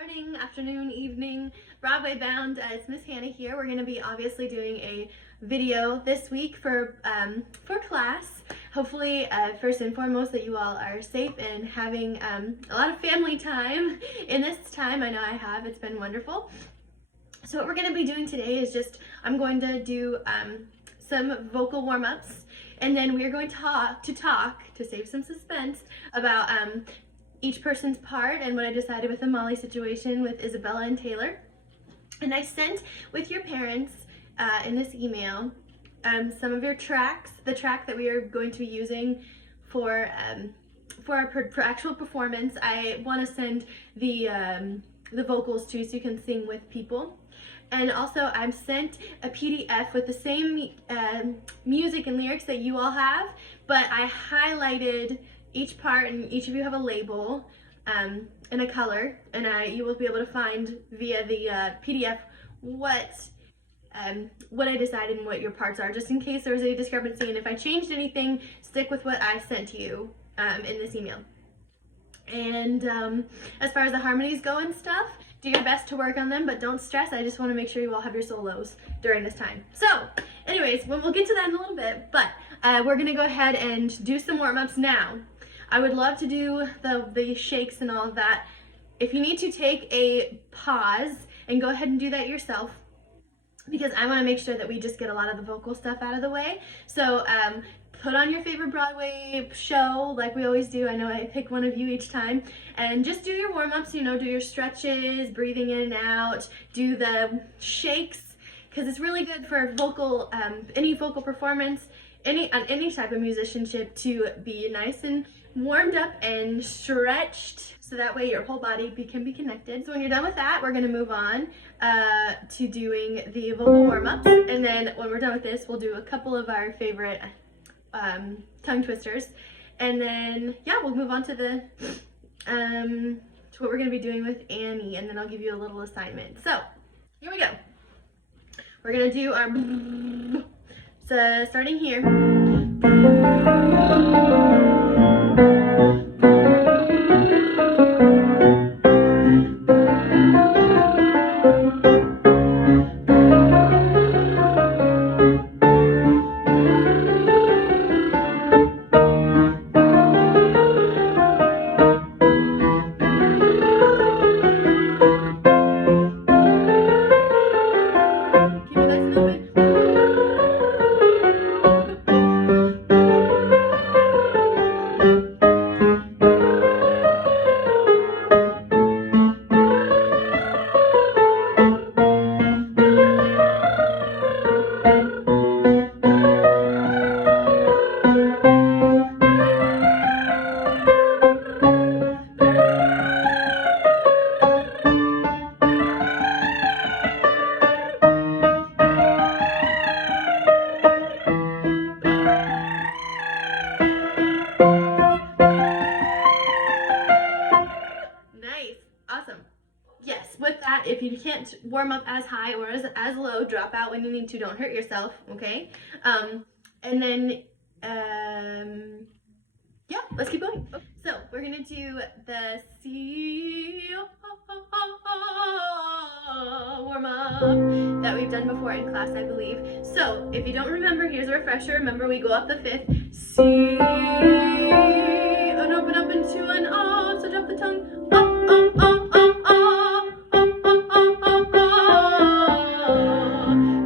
morning, afternoon, evening, Broadway Bound. It's Miss Hannah here. We're going to be obviously doing a video this week for class. Hopefully, first and foremost, that you all are safe and having a lot of family time in this time. I know I have. It's been wonderful. So what we're going to be doing today is I'm going to do some vocal warm-ups, and then we're going to save some suspense about each person's part and what I decided with the Molly situation with Isabella and Taylor. And I sent with your parents in this email some of your tracks, the track that we are going to be using for our actual performance. I want to send the vocals too, so you can sing with people. And also I've sent a PDF with the same music and lyrics that you all have, but I highlighted each part, and each of you have a label and a color, and you will be able to find via the PDF what I decided and what your parts are, just in case there was any discrepancy. And if I changed anything, stick with what I sent to you in this email. And as far as the harmonies go and stuff, do your best to work on them, but don't stress. I just want to make sure you all have your solos during this time. So anyways, we'll get to that in a little bit, but we're gonna go ahead and do some warm-ups now. I would love to do the shakes and all of that. If you need to take a pause and go ahead and do that yourself, because I want to make sure that we just get a lot of the vocal stuff out of the way. So put on your favorite Broadway show like we always do. I know I pick one of you each time, and just do your warm-ups, do your stretches, breathing in and out, do the shakes, because it's really good for vocal, any vocal performance, any type of musicianship, to be nice and warmed up and stretched, so that way your whole body can be connected. So when you're done with that, we're going to move on to doing the vocal warm-ups, and then when we're done with this, we'll do a couple of our favorite tongue twisters, and then we'll move on to the to what we're going to be doing with Annie, and then I'll give you a little assignment. So here we go. We're going to do our so starting here. If you can't warm up as high or as low, drop out when you need to. Don't hurt yourself, okay? And then, let's keep going. So we're gonna do the C warm up that we've done before in class, I believe. So if you don't remember, here's a refresher. Remember, we go up the fifth C and open up into an O. So drop the tongue.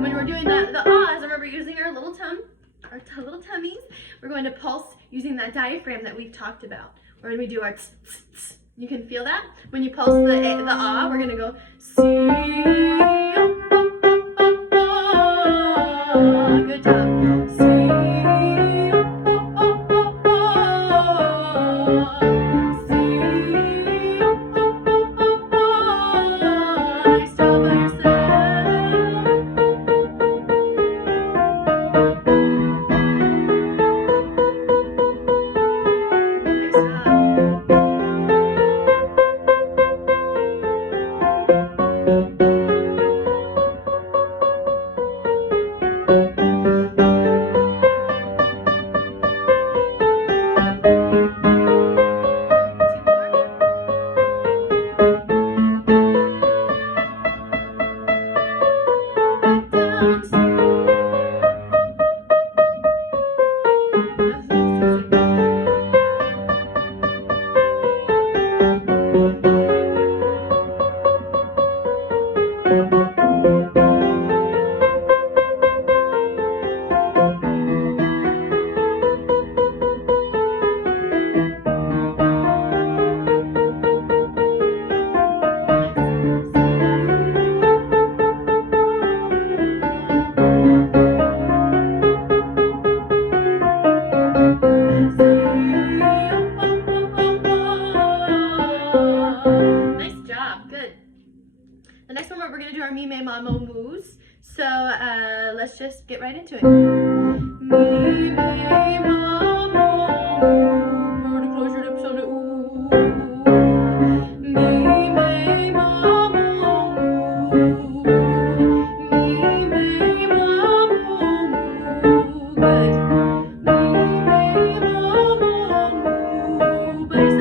When we're doing the ahs, remember using our little little tummies. We're going to pulse using that diaphragm that we've talked about. We're going to do our tss, tss, tss. You can feel that? When you pulse the ah, we're going to go C. Good job. C. Nice job by yourself. The next one we're gonna do our me, me, mamo moves. So let's just get right into it. Me, me, mamo move. Close your lips on the ooh. Me, me, mamo move. Me, me, mamo move. Good.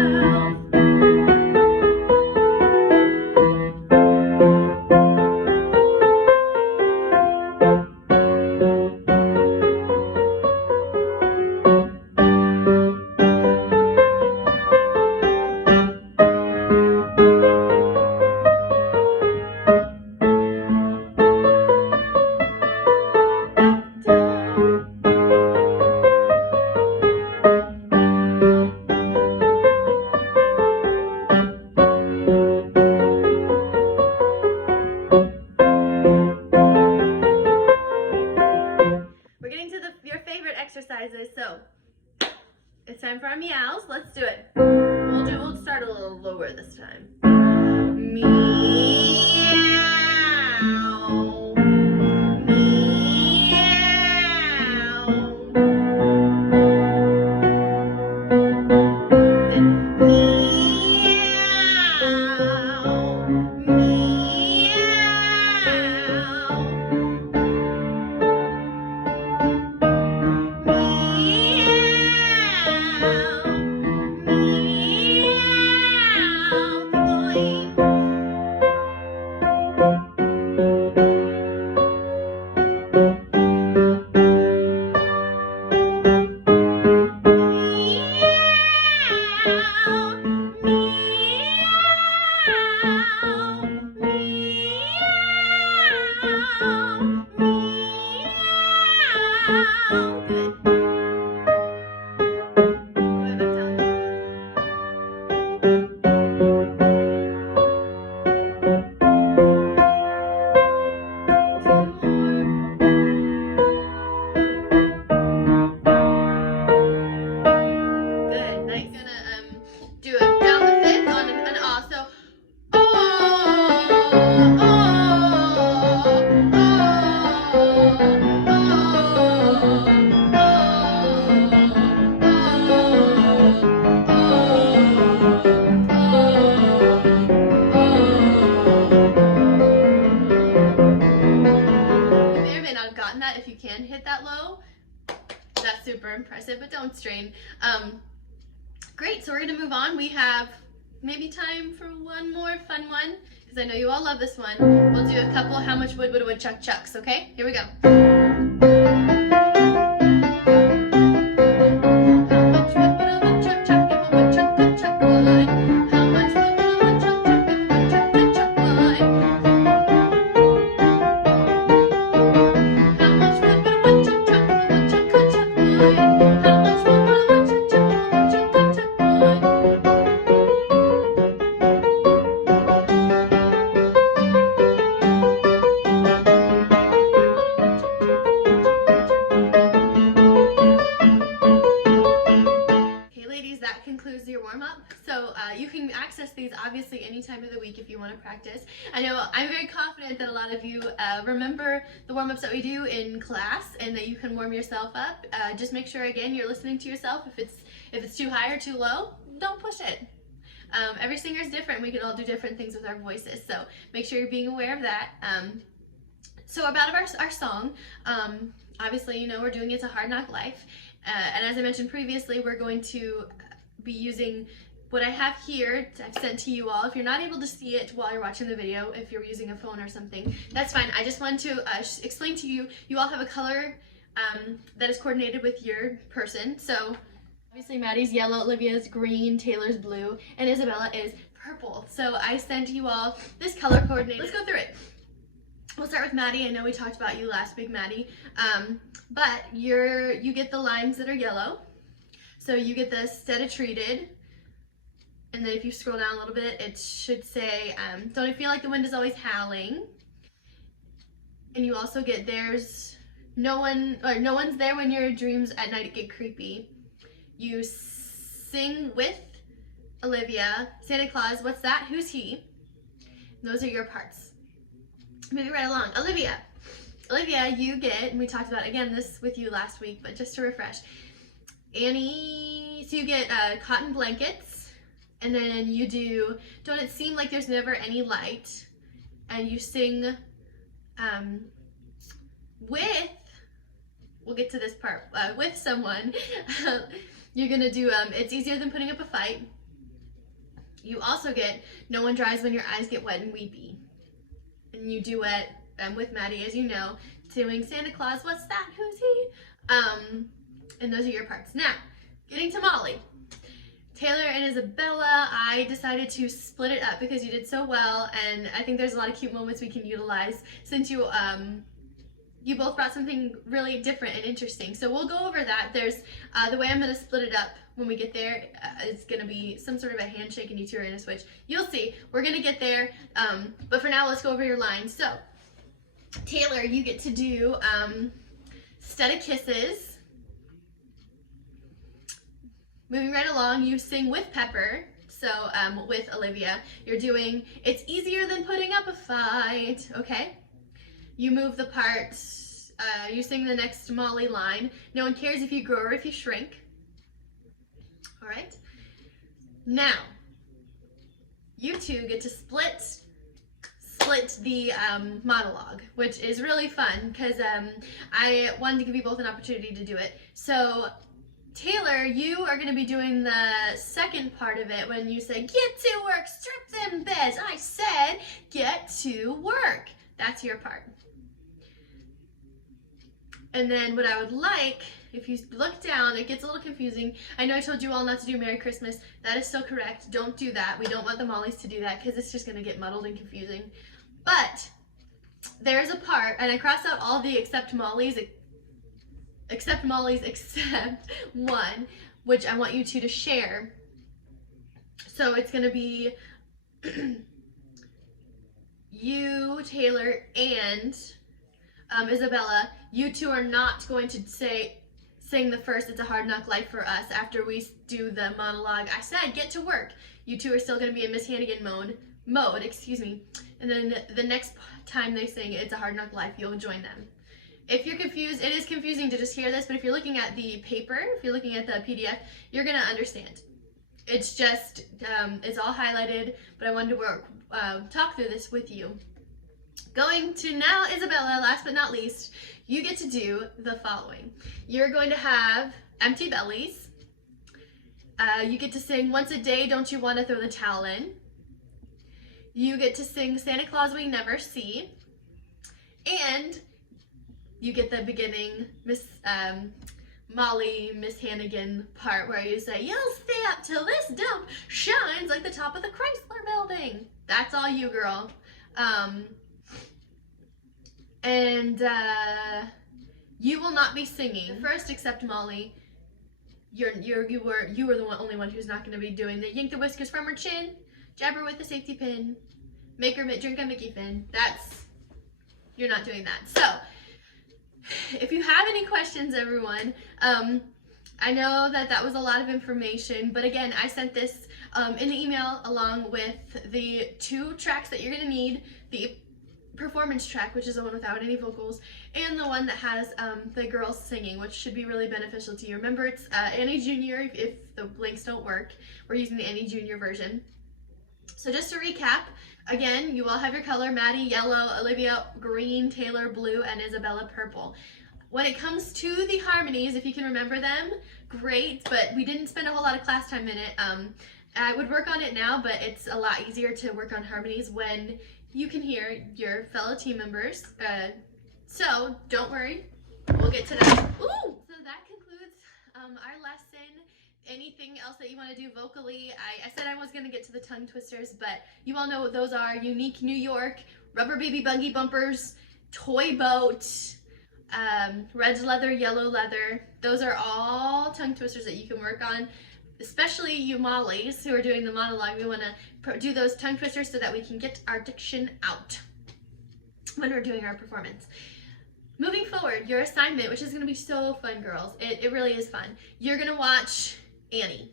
We're getting to your favorite exercises, so it's time for our meows. Let's do it. We'll start a little lower this time. Meow. If you can hit that low, that's super impressive, but don't strain. Great, so we're gonna move on. We have maybe time for one more fun one, because I know you all love this one. We'll do a couple how much wood would a woodchuck chucks, okay? Here we go. Concludes your warm-up. So you can access these obviously any time of the week if you want to practice. I know I'm very confident that a lot of you remember the warm-ups that we do in class and that you can warm yourself up. Just make sure again you're listening to yourself. If it's too high or too low, don't push it. Every singer is different. We can all do different things with our voices, so make sure you're being aware of that. So about our song, obviously you know we're doing It's a Hard Knock Life, and as I mentioned previously, we're going to be using what I have here. I've sent to you all. If you're not able to see it while you're watching the video, if you're using a phone or something, that's fine. I just want to explain to you, you all have a color that is coordinated with your person. So obviously Maddie's yellow, Olivia's green, Taylor's blue, and Isabella is purple. So I sent you all this color coordinated. Let's go through it. We'll start with Maddie. I know we talked about you last week, Maddie, but you get the lines that are yellow. So you get the instead of treated, and then if you scroll down a little bit, it should say, don't I feel like the wind is always howling? And you also get there's no one's there when your dreams at night get creepy. You sing with Olivia, Santa Claus, what's that? Who's he? And those are your parts. moving right along. Olivia, you get, and we talked about again this with you last week, but just to refresh, Annie, so you get cotton blankets, and then you do Don't It Seem Like There's Never Any Light, and you sing with, we'll get to this part, with someone. You're gonna do It's Easier Than Putting Up a Fight. You also get No One Dries When Your Eyes Get Wet and Weepy, and you duet with Maddie, as you know, doing Santa Claus, What's That, Who's He? And those are your parts. Now, getting to Molly. Taylor and Isabella, I decided to split it up because you did so well, and I think there's a lot of cute moments we can utilize since you you both brought something really different and interesting. So we'll go over that. There's the way I'm going to split it up when we get there is going to be some sort of a handshake and you two are going to switch. You'll see. We're going to get there. But for now, let's go over your lines. So, Taylor, you get to do Instead of Kisses. Moving right along, you sing with Pepper. So with Olivia, you're doing It's Easier Than Putting Up a Fight, okay? You move the part, you sing the next Molly line. No one cares if you grow or if you shrink. All right? Now, you two get to split the monologue, which is really fun because I wanted to give you both an opportunity to do it. So, Taylor, you are going to be doing the second part of it when you say, get to work, strip them beds. I said, get to work. That's your part. And then what I would like, if you look down, it gets a little confusing. I know I told you all not to do Merry Christmas. That is still correct. Don't do that. We don't want the Mollies to do that because it's just going to get muddled and confusing. But there's a part, and I crossed out all the except Mollies except one, which I want you two to share. So it's going to be you, Taylor, and Isabella. You two are not going to sing the first It's a Hard Knock Life for Us after we do the monologue. I said get to work. You two are still going to be in Miss Hannigan mode, excuse me. And then the next time they sing It's a Hard Knock Life, you'll join them. If you're confused, it is confusing to just hear this, but if you're looking at the paper, if you're looking at the PDF, you're going to understand. It's just, it's all highlighted, but I wanted to talk through this with you. Going to now, Isabella, last but not least, you get to do the following. You're going to have Empty Bellies. You get to sing Once a Day, Don't You Want to Throw the Towel In. You get to sing Santa Claus We Never See. And you get the beginning Miss Hannigan part where you say, you'll stay up till this dump shines like the top of the Chrysler building. That's all you, girl. You will not be singing. First, except Molly, you were the only one who's not going to be doing the yank the whiskers from her chin, jab her with a safety pin, make her drink a Mickey Finn. You're not doing that. So, if you have any questions, everyone, I know that was a lot of information, but again, I sent this in the email along with the 2 tracks that you're going to need, the performance track, which is the one without any vocals, and the one that has the girls singing, which should be really beneficial to you. Remember, it's Annie Jr. If the links don't work, we're using the Annie Jr. version. So just to recap, again, you all have your color: Maddie yellow, Olivia green, Taylor blue, and Isabella purple. When it comes to the harmonies, if you can remember them, great, but we didn't spend a whole lot of class time in it. I would work on it now, but it's a lot easier to work on harmonies when you can hear your fellow team members. So don't worry, we'll get to that. Ooh! So that concludes our lesson. Anything else that you want to do vocally? I said I was going to get to the tongue twisters, but you all know what those are: Unique New York, Rubber Baby Buggy Bumpers, Toy Boat, Red Leather, Yellow Leather. Those are all tongue twisters that you can work on. Especially you Mollies who are doing the monologue, we want to do those tongue twisters so that we can get our diction out when we're doing our performance. Moving forward, your assignment, which is going to be so fun, girls. It really is fun. You're going to watch Annie.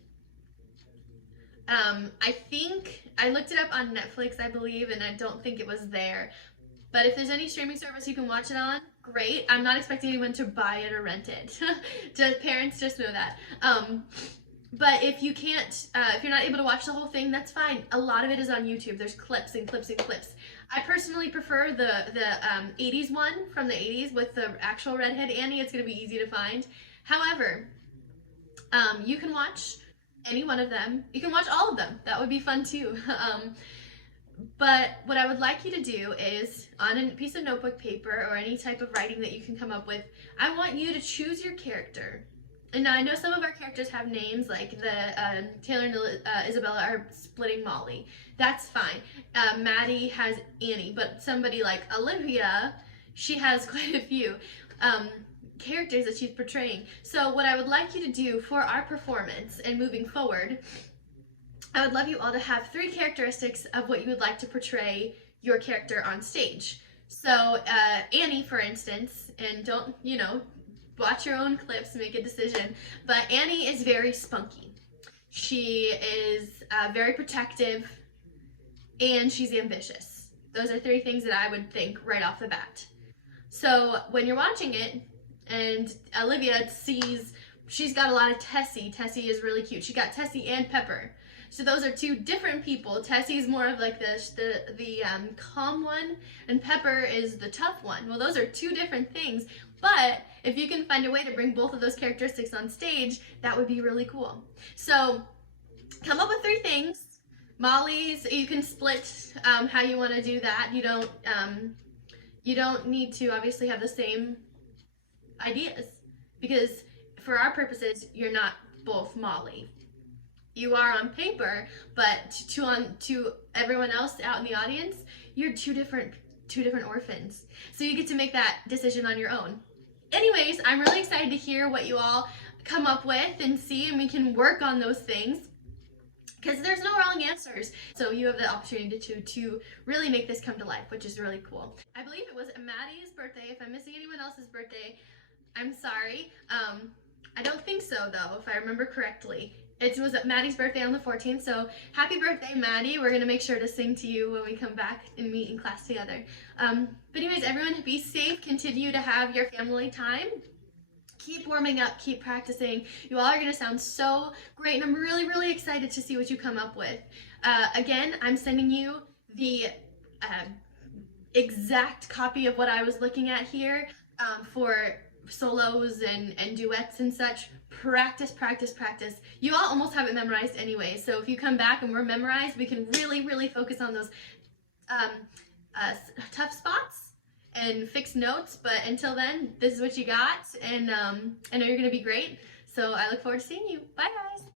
I think I looked it up on Netflix, I believe, and I don't think it was there. But if there's any streaming service you can watch it on, great. I'm not expecting anyone to buy it or rent it. Parents just know that. But if you can't, if you're not able to watch the whole thing, that's fine. A lot of it is on YouTube. There's clips and clips and clips. I personally prefer the 80s one from the 80s with the actual redhead Annie. It's going to be easy to find. However, you can watch any one of them. You can watch all of them. That would be fun too. But what I would like you to do is, on a piece of notebook paper or any type of writing that you can come up with, I want you to choose your character. And now I know some of our characters have names, like the Taylor and Isabella are splitting Molly. That's fine. Maddie has Annie, but somebody like Olivia, she has quite a few characters that she's portraying. So what I would like you to do for our performance and moving forward, I would love you all to have 3 characteristics of what you would like to portray your character on stage. So Annie, for instance, and don't, watch your own clips, make a decision, but Annie is very spunky. She is very protective, and she's ambitious. Those are 3 things that I would think right off the bat. So when you're watching it, and Olivia sees, she's got a lot of Tessie. Tessie is really cute. She got Tessie and Pepper. So those are 2 different people. Tessie is more of like the calm one, and Pepper is the tough one. Well, those are 2 different things, but if you can find a way to bring both of those characteristics on stage, that would be really cool. So come up with 3 things. Molly's, you can split how you want to do that. You don't need to obviously have the same ideas, because for our purposes, you're not both Molly. You are on paper, but to everyone else out in the audience, you're two different orphans. So you get to make that decision on your own. Anyways, I'm really excited to hear what you all come up with and see, and we can work on those things, because there's no wrong answers. So you have the opportunity to really make this come to life, which is really cool. I believe it was Maddie's birthday. If I'm missing anyone else's birthday, I'm sorry. I don't think so, though, if I remember correctly. It was Maddie's birthday on the 14th, so happy birthday, Maddie. We're going to make sure to sing to you when we come back and meet in class together. But anyways, everyone be safe. Continue to have your family time. Keep warming up. Keep practicing. You all are going to sound so great, and I'm really, really excited to see what you come up with. Again, I'm sending you the exact copy of what I was looking at here for solos and duets and such. Practice, practice, practice. You all almost have it memorized anyway, so if you come back and we're memorized, we can really, really focus on those tough spots and fix notes. But until then, this is what you got, and I know you're going to be great, so I look forward to seeing you. Bye, guys.